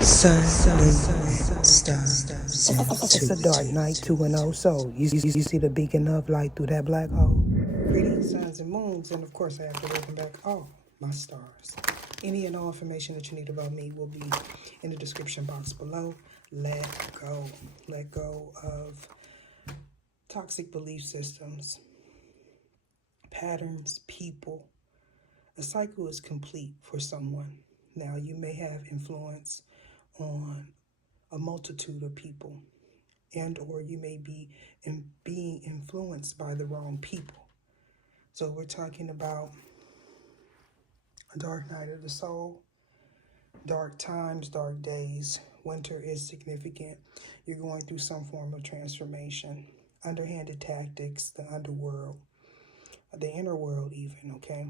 Sun, moon, stars. It's a dark night, 2-0. So you see the beacon of light through that black hole. Greetings, suns and moons, and of course I have to welcome back all my stars. Any and all information that you need about me will be in the description box below. Let go. Let go of toxic belief systems, patterns, people. A cycle is complete for someone. Now you may have influence on a multitude of people, and or you may be being influenced by the wrong people. So we're talking about a dark night of the soul, dark times, dark days. Winter is significant. You're going through some form of transformation, underhanded tactics, the underworld, the inner world even, okay?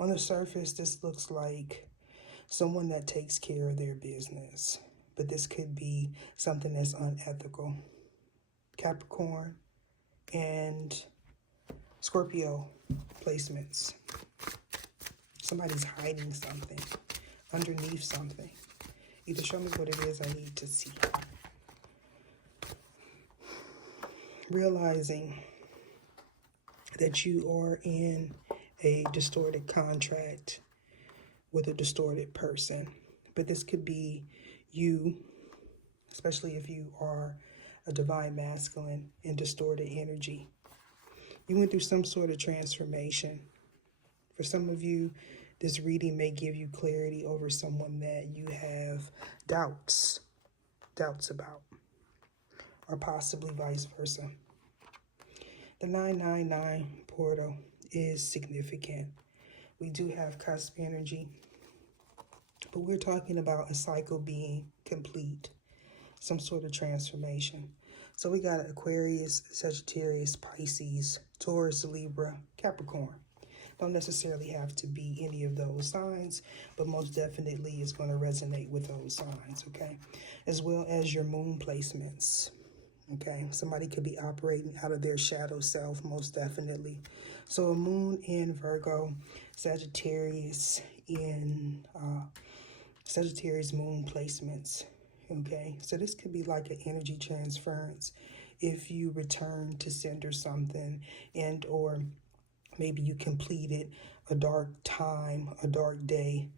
On the surface, this looks like someone that takes care of their business, but this could be something that's unethical. Capricorn and Scorpio placements. Somebody's hiding something underneath something. Either show me what it is I need to see. Realizing that you are in a distorted contract with a distorted person. But this could be you, especially if you are a divine masculine in distorted energy. You went through some sort of transformation. For some of you, this reading may give you clarity over someone that you have doubts about, or possibly vice versa. The 999 portal is significant. We do have cusp energy, but we're talking about a cycle being complete, some sort of transformation. So we got Aquarius, Sagittarius, Pisces, Taurus, Libra, Capricorn. Don't necessarily have to be any of those signs, but most definitely is going to resonate with those signs, okay? As well as your moon placements, okay? Somebody could be operating out of their shadow self, most definitely. So a moon in Virgo, Sagittarius in Sagittarius moon placements, okay? So this could be like an energy transference if you return to sender something, and or maybe you completed a dark time, a dark day,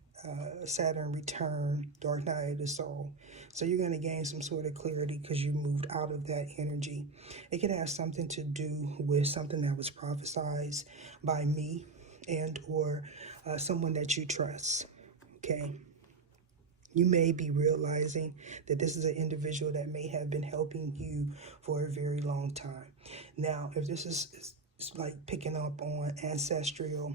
Saturn return, dark night of the soul. So you're going to gain some sort of clarity because you moved out of that energy. It could have something to do with something that was prophesied by me and or someone that you trust, okay? You may be realizing that this is an individual that may have been helping you for a very long time. Now, if this is like picking up on ancestral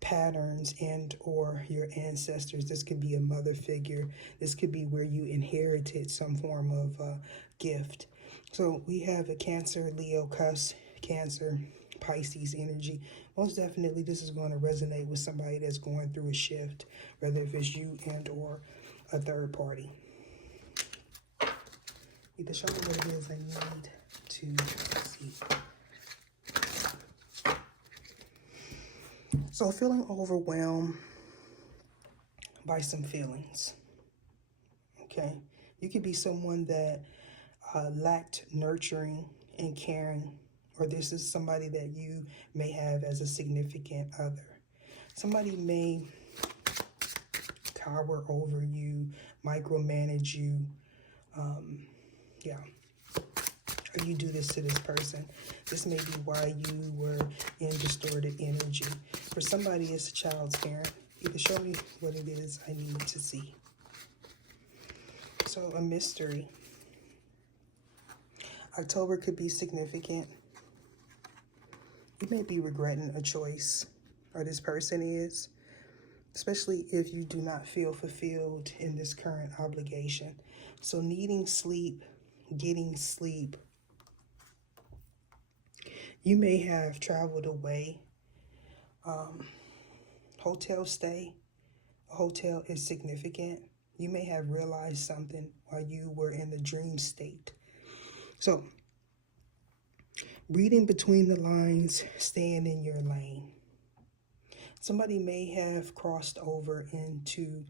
patterns and or your ancestors, this could be a mother figure. This could be where you inherited some form of gift. So we have a Cancer, Leo, Cusp, Cancer, Pisces energy. Most definitely this is going to resonate with somebody that's going through a shift, whether if it's you and or a third party. Either show me what it is I need to see. So feeling overwhelmed by some feelings, okay? You could be someone that lacked nurturing and caring, or this is somebody that you may have as a significant other. Somebody may cower over you, micromanage you, or you do this to this person. This may be why you were in distorted energy. For somebody, it's a child's parent. Either show me what it is I need to see. So a mystery. October could be significant. You may be regretting a choice, or this person is, especially if you do not feel fulfilled in this current obligation. So needing sleep, getting sleep. You may have traveled away. Hotel stay. A hotel is significant. You may have realized something while you were in the dream state. So, reading between the lines, staying in your lane. Somebody may have crossed over into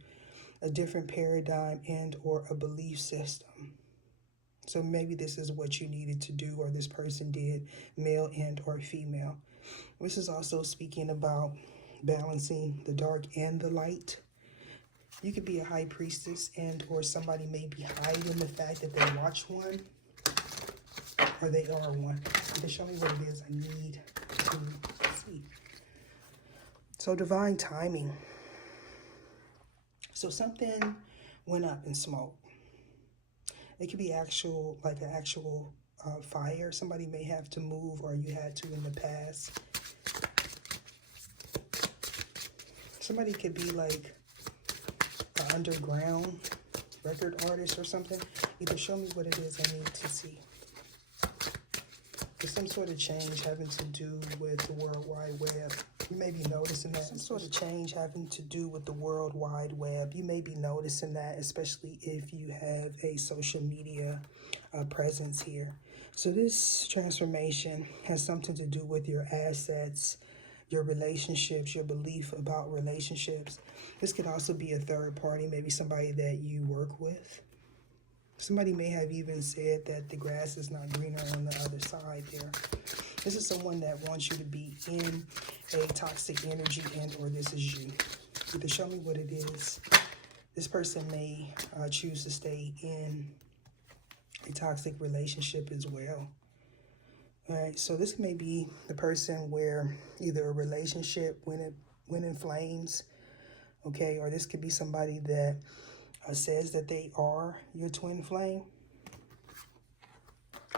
a different paradigm and or a belief system. So maybe this is what you needed to do, or this person did, male and or female. This is also speaking about balancing the dark and the light. You could be a high priestess, and or somebody may be hiding the fact that they watch one, or they are one. They show me what it is I need to see. So divine timing. So something went up in smoke. It could be an actual fire. Somebody may have to move, or you had to in the past. Somebody could be like an underground record artist or something. Either show me what it is I need to see. There's some sort of change having to do with the World Wide Web. You may be noticing that. Some sort of change having to do with the World Wide Web. You may be noticing that, especially if you have a social media presence here. So this transformation has something to do with your assets, your relationships, your belief about relationships. This could also be a third party, maybe somebody that you work with. Somebody may have even said that the grass is not greener on the other side there. This is someone that wants you to be in a toxic energy, and or this is you. Either show me what it is. This person may choose to stay in a toxic relationship as well. All right, so this may be the person where either a relationship went in flames, okay, or this could be somebody that says that they are your twin flame.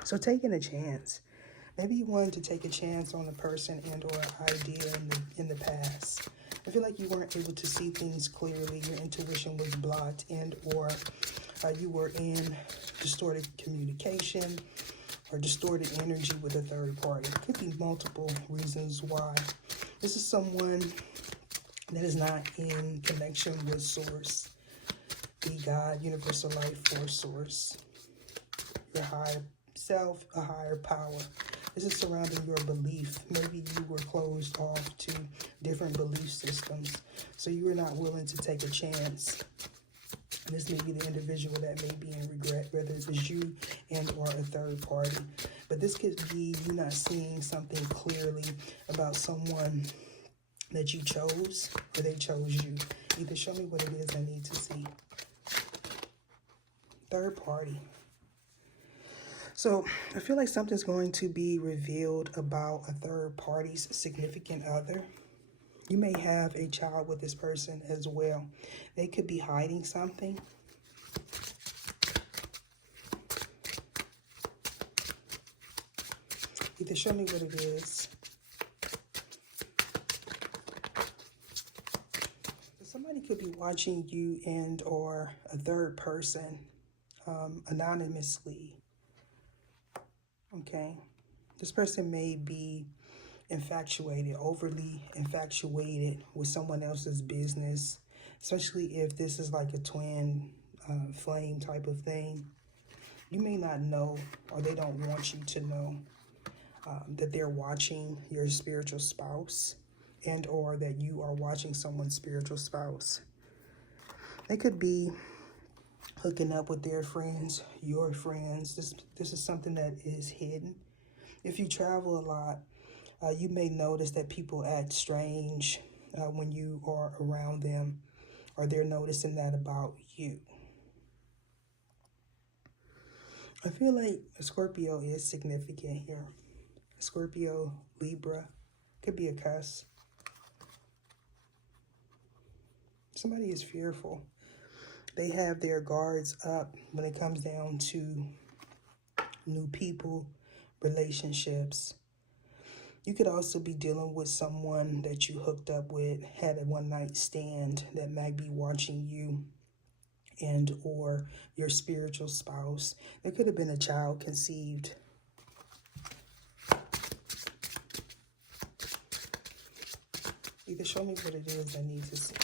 So taking a chance. Maybe you wanted to take a chance on a person and or an idea in the past. I feel like you weren't able to see things clearly. Your intuition was blocked, and or you were in distorted communication or distorted energy with a third party. It could be multiple reasons why. This is someone that is not in connection with source. Be God, universal life force source, your higher self, a higher power. This is surrounding your belief. Maybe you were closed off to different belief systems, so you were not willing to take a chance. This may be the individual that may be in regret, whether it was you and or a third party. But this could be you not seeing something clearly about someone that you chose, or they chose you. Either show me what it is I need to see. Third party. So I feel like something's going to be revealed about a third party's significant other. You may have a child with this person as well. They could be hiding something. Either show me what it is. Somebody could be watching you and or a third person anonymously. Okay, this person may be infatuated, overly infatuated with someone else's business, especially if this is like a twin flame type of thing. You may not know, or they don't want you to know that they're watching your spiritual spouse, and or that you are watching someone's spiritual spouse. They could be hooking up with their friends, your friends. This is something that is hidden. If you travel a lot, you may notice that people act strange when you are around them, or they're noticing that about you. I feel like a Scorpio is significant here. Scorpio, Libra, could be a cuss. Somebody is fearful. They have their guards up when it comes down to new people, relationships. You could also be dealing with someone that you hooked up with, had a one-night stand, that might be watching you and or your spiritual spouse. There could have been a child conceived. Either show me what it is I need to see.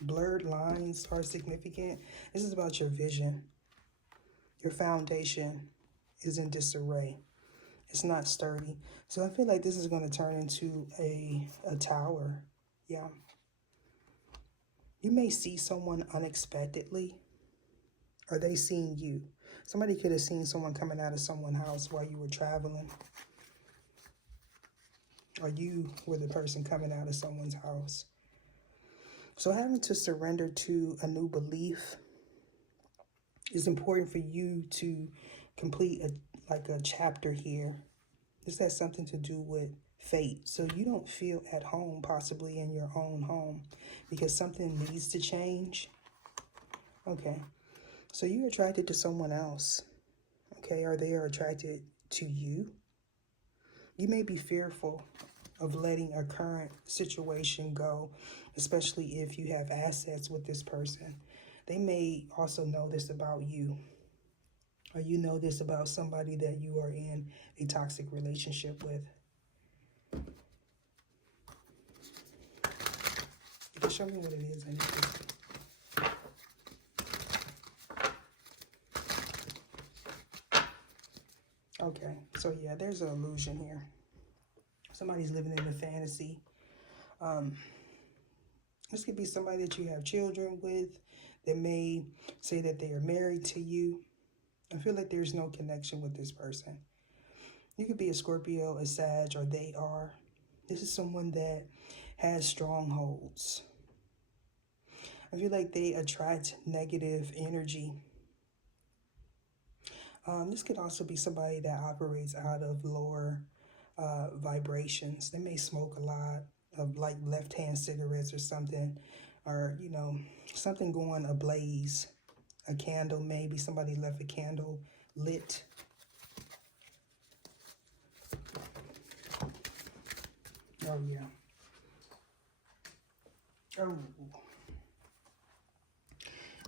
Blurred lines are significant. This is about your vision. Your foundation is in disarray. It's not sturdy. So I feel like this is going to turn into a tower. Yeah. You may see someone unexpectedly, or they seeing you. Somebody could have seen someone coming out of someone's house while you were traveling. Or you were the person coming out of someone's house. So having to surrender to a new belief is important for you to complete a chapter here. This has something to do with fate. So you don't feel at home possibly in your own home because something needs to change. Okay. So you're attracted to someone else. Okay. Or they are attracted to you. You may be fearful of letting a current situation go, especially if you have assets with this person. They may also know this about you, or you know this about somebody that you are in a toxic relationship with. You can show me what it is I need to see. Okay, so yeah, there's an illusion here. Somebody's living in a fantasy. This could be somebody that you have children with. They may say that they are married to you. I feel like there's no connection with this person. You could be a Scorpio, a Sag, or they are. This is someone that has strongholds. I feel like they attract negative energy. This could also be somebody that operates out of lower vibrations. They may smoke a lot of like left-hand cigarettes or something, or, you know, something going ablaze. A candle, maybe somebody left a candle lit. Oh, yeah. Oh.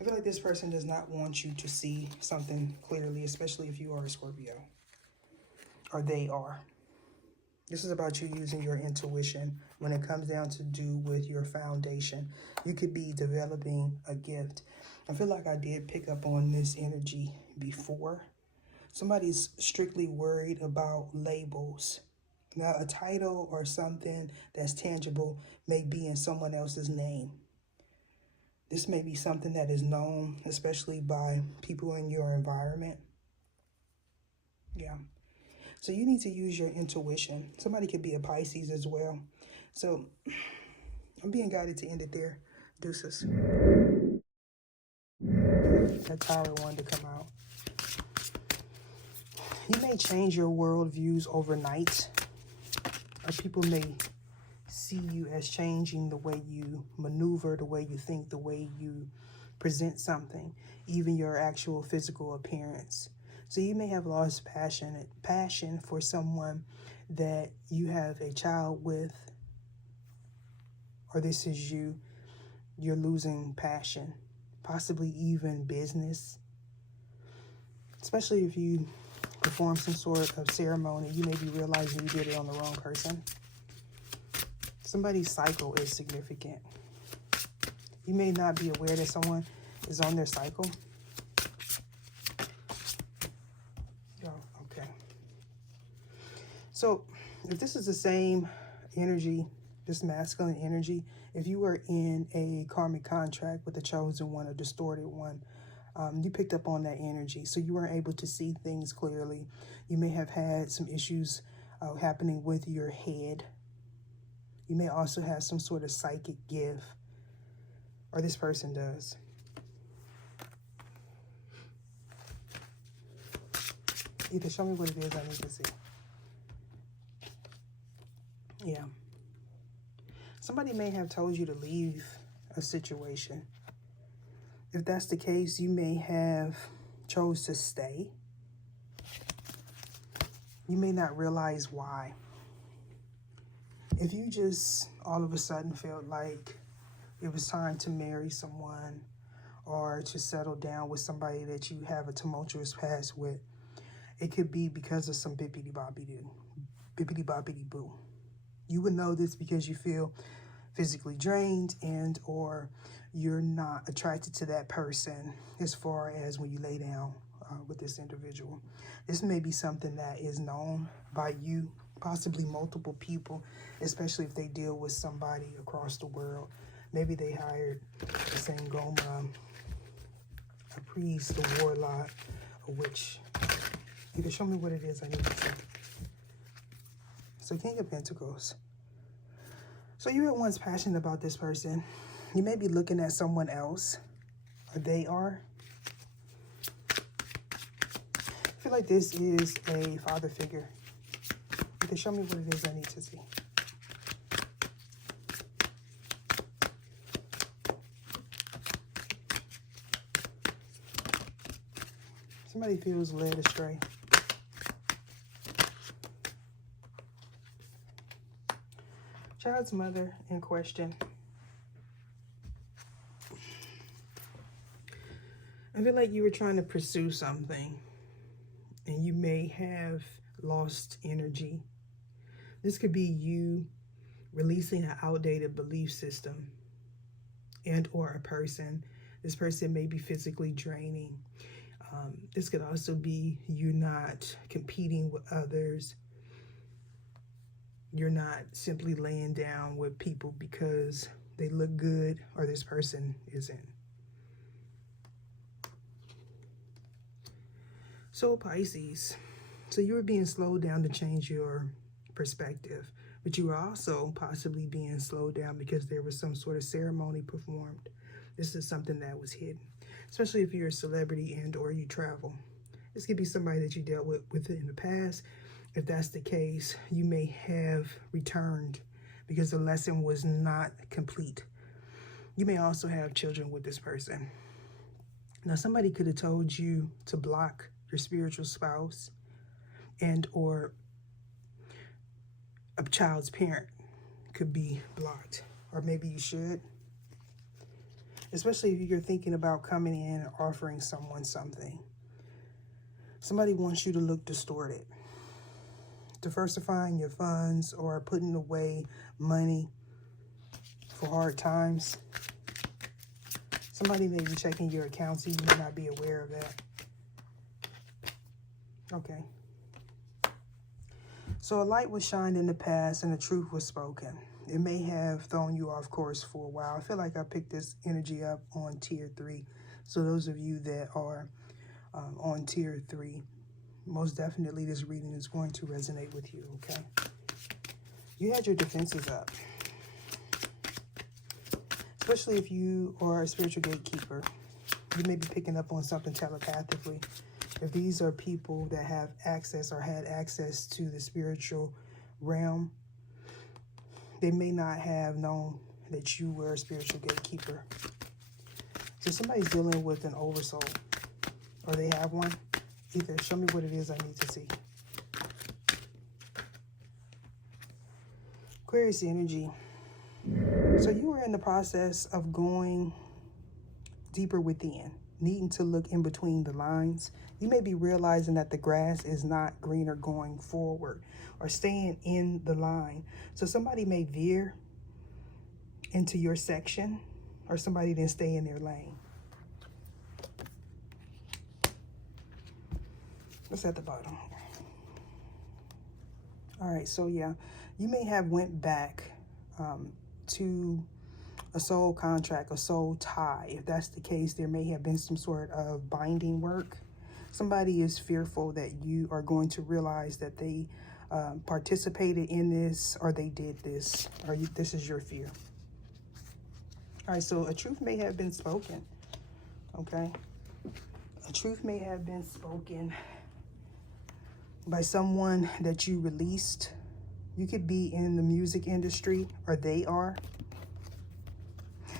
I feel like this person does not want you to see something clearly, especially if you are a Scorpio, or they are. This is about you using your intuition when it comes down to do with your foundation. You could be developing a gift. I feel like I did pick up on this energy before. Somebody's strictly worried about labels. Now, a title or something that's tangible may be in someone else's name. This may be something that is known, especially by people in your environment. Yeah. So you need to use your intuition. Somebody could be a Pisces as well. So I'm being guided to end it there. Deuces. That tower wanted to come out. You may change your worldviews overnight, or people may see you as changing the way you maneuver, the way you think, the way you present something, even your actual physical appearance. So you may have lost passion for someone that you have a child with, or this is you. You're losing passion, possibly even business. Especially if you perform some sort of ceremony, you may be realizing you did it on the wrong person. Somebody's cycle is significant. You may not be aware that someone is on their cycle. Oh, okay. So if this is the same energy, this masculine energy, if you were in a karmic contract with a chosen one, a distorted one, you picked up on that energy. So you weren't able to see things clearly. You may have had some issues happening with your head. You may also have some sort of psychic gift, or this person does. Either show me what it is I need to see. Yeah. Somebody may have told you to leave a situation. If that's the case, you may have chose to stay. You may not realize why. If you just all of a sudden felt like it was time to marry someone or to settle down with somebody that you have a tumultuous past with, it could be because of some bippity-boppity-boo. Bippity-boppity-boo. You would know this because you feel physically drained and or you're not attracted to that person as far as when you lay down with this individual. This may be something that is known by you, possibly multiple people, especially if they deal with somebody across the world. Maybe they hired a Sangoma, a priest, a warlock, a witch. You can show me what it is I need to see. So King of Pentacles. So you were once passionate about this person. You may be looking at someone else, or they are. I feel like this is a father figure. You can show me what it is I need to see. Somebody feels led astray. Child's mother in question. I feel like you were trying to pursue something and you may have lost energy. This could be you releasing an outdated belief system and or a person. This person may be physically draining. This could also be you not competing with others. You're not simply laying down with people because they look good or this person isn't. So Pisces, so you were being slowed down to change your perspective, but you were also possibly being slowed down because there was some sort of ceremony performed. This is something that was hidden, especially if you're a celebrity and or you travel. This could be somebody that you dealt with in the past. If that's the case, you may have returned because the lesson was not complete. You may also have children with this person. Now, somebody could have told you to block your spiritual spouse and or a child's parent could be blocked, or maybe you should. Especially if you're thinking about coming in and offering someone something. Somebody wants you to look distorted. Diversifying your funds or putting away money for hard times. Somebody may be checking your accounts, so you may not be aware of that. Okay. So a light was shined in the past and the truth was spoken. It may have thrown you off course for a while. I feel like I picked this energy up on tier 3. So those of you that are on tier 3, most definitely this reading is going to resonate with you, okay? You had your defenses up. Especially if you are a spiritual gatekeeper. You may be picking up on something telepathically. If these are people that have access or had access to the spiritual realm, they may not have known that you were a spiritual gatekeeper. So somebody's dealing with an oversoul, or they have one. Either show me what it is I need to see. Aquarius energy. So you were in the process of going deeper within, needing to look in between the lines. You may be realizing that the grass is not greener going forward or staying in the line. So somebody may veer into your section or somebody didn't stay in their lane. What's at the bottom? All right, so yeah, you may have went back to a soul contract, a soul tie. If that's the case, there may have been some sort of binding work. Somebody is fearful that you are going to realize that they participated in this, or they did this, or this is your fear. All right, so a truth may have been spoken, okay? A truth may have been spoken by someone that you released. You could be in the music industry, or they are.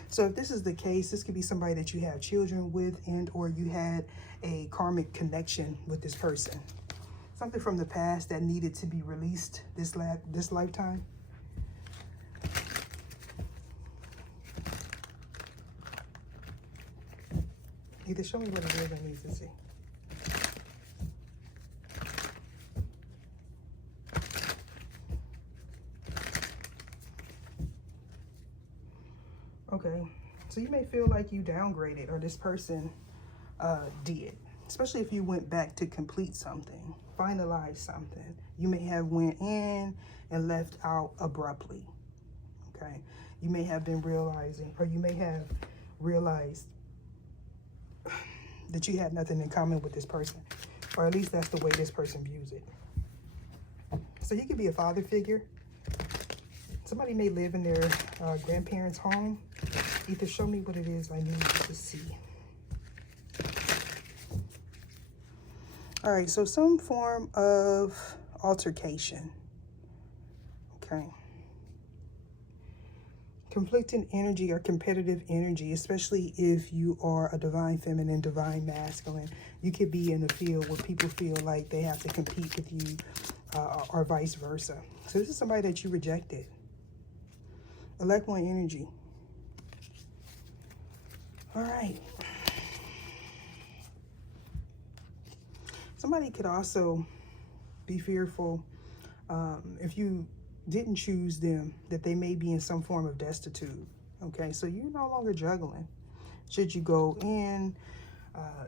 So if this is the case, this could be somebody that you have children with and or you had a karmic connection with this person. Something from the past that needed to be released this lifetime. Either show me what it is I need to see. Okay, so you may feel like you downgraded, or this person did, especially if you went back to complete something, finalize something. You may have went in and left out abruptly, okay? you may have been realizing, or you may have realized that you had nothing in common with this person, or at least that's the way this person views it. So you could be a father figure. Somebody may live in their grandparents' home. Either show me what it is I need to see. All right, so some form of altercation. Okay. Conflicting energy or competitive energy, especially if you are a divine feminine, divine masculine. You could be in a field where people feel like they have to compete with you, or vice versa. So this is somebody that you rejected. Elect one energy. All right. Somebody could also be fearful, if you didn't choose them, that they may be in some form of destitute. Okay, so you're no longer juggling. Should you go in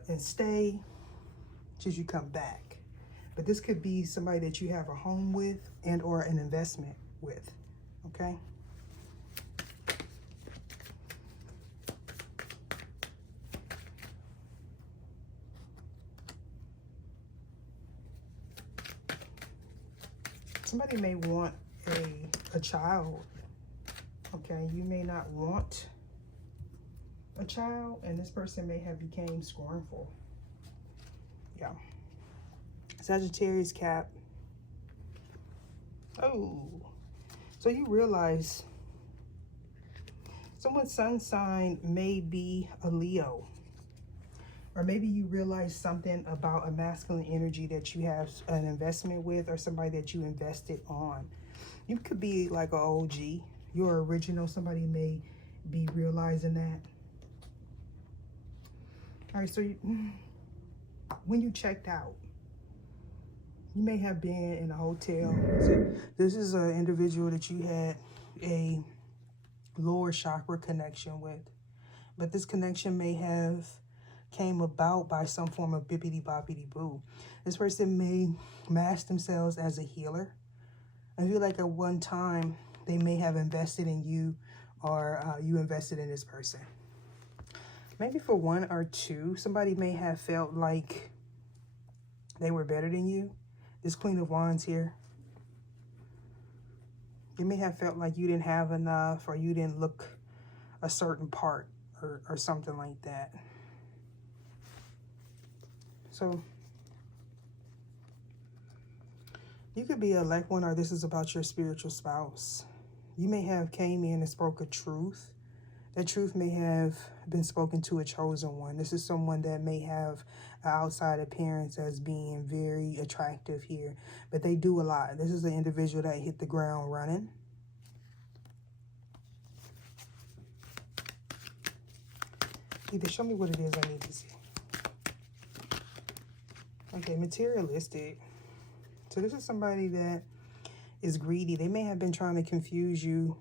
and stay? Should you come back? But this could be somebody that you have a home with and or an investment with. Okay. Somebody may want a child. Okay, you may not want a child, and this person may have became scornful. Yeah. Sagittarius Cap. Oh, so you realize someone's sun sign may be a Leo. Or maybe you realize something about a masculine energy that you have an investment with, or somebody that you invested on. You could be like an OG. You're original. Somebody may be realizing that. All right, so when you checked out, you may have been in a hotel. So this is an individual that you had a lower chakra connection with. But this connection may have came about by some form of bippity boppity boo. This person may mask themselves as a healer. I feel like at one time they may have invested in you, or you invested in this person. Maybe for one or two, somebody may have felt like they were better than you. This Queen of Wands here. You may have felt like you didn't have enough, or you didn't look a certain part, or something like that. So you could be a elect one, or this is about your spiritual spouse. You may have came in and spoke a truth. That truth may have been spoken to a chosen one. This is someone that may have an outside appearance as being very attractive here, but they do a lot. This is an individual that hit the ground running. Either show me what it is I need to see. Okay, materialistic. So this is somebody that is greedy. They may have been trying to confuse you.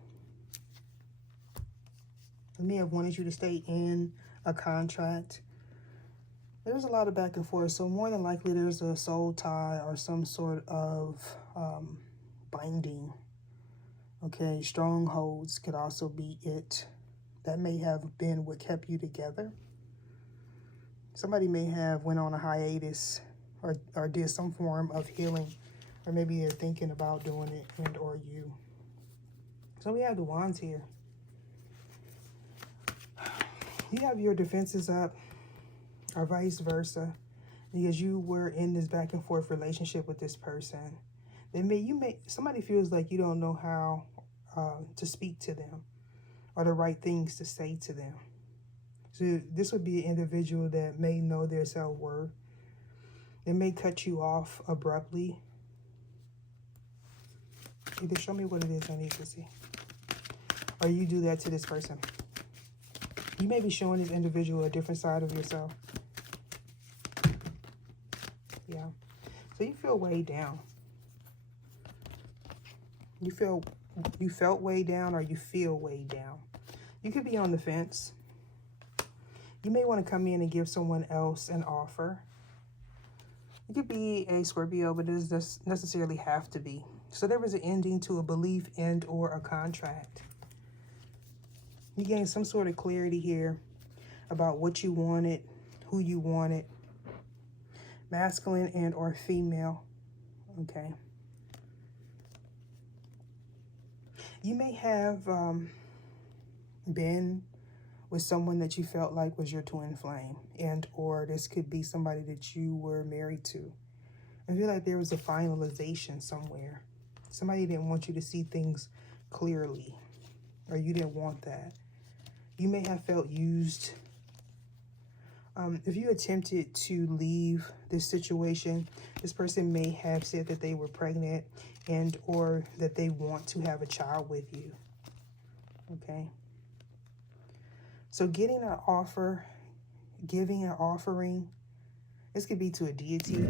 They may have wanted you to stay in a contract. There's a lot of back and forth. So more than likely there's a soul tie or some sort of binding. Okay, strongholds could also be it. That may have been what kept you together. Somebody may have went on a hiatus, or did some form of healing, or maybe they're thinking about doing it, and or you. So we have the Wands here. You have your defenses up, or vice versa, because you were in this back and forth relationship with this person. Somebody feels like you don't know how to speak to them, or the right things to say to them. So this would be an individual that may know their self-worth. They may cut you off abruptly. Either show me what it is I need to see, or you do that to this person. You may be showing this individual a different side of yourself. Yeah. So you feel weighed down. You felt weighed down, or you feel weighed down. You could be on the fence. You may want to come in and give someone else an offer. It could be a Scorpio, but it doesn't necessarily have to be. So there was an ending to a belief and or a contract. You gain some sort of clarity here about what you wanted, who you wanted, masculine and or female, okay? You may have been with someone that you felt like was your twin flame, and or this could be somebody that you were married to. I feel like there was a finalization somewhere. Somebody didn't want you to see things clearly, or you didn't want that. You may have felt used. If you attempted to leave this situation, this person may have said that they were pregnant and or that they want to have a child with you. Okay. So getting an offer, giving an offering, this could be to a deity.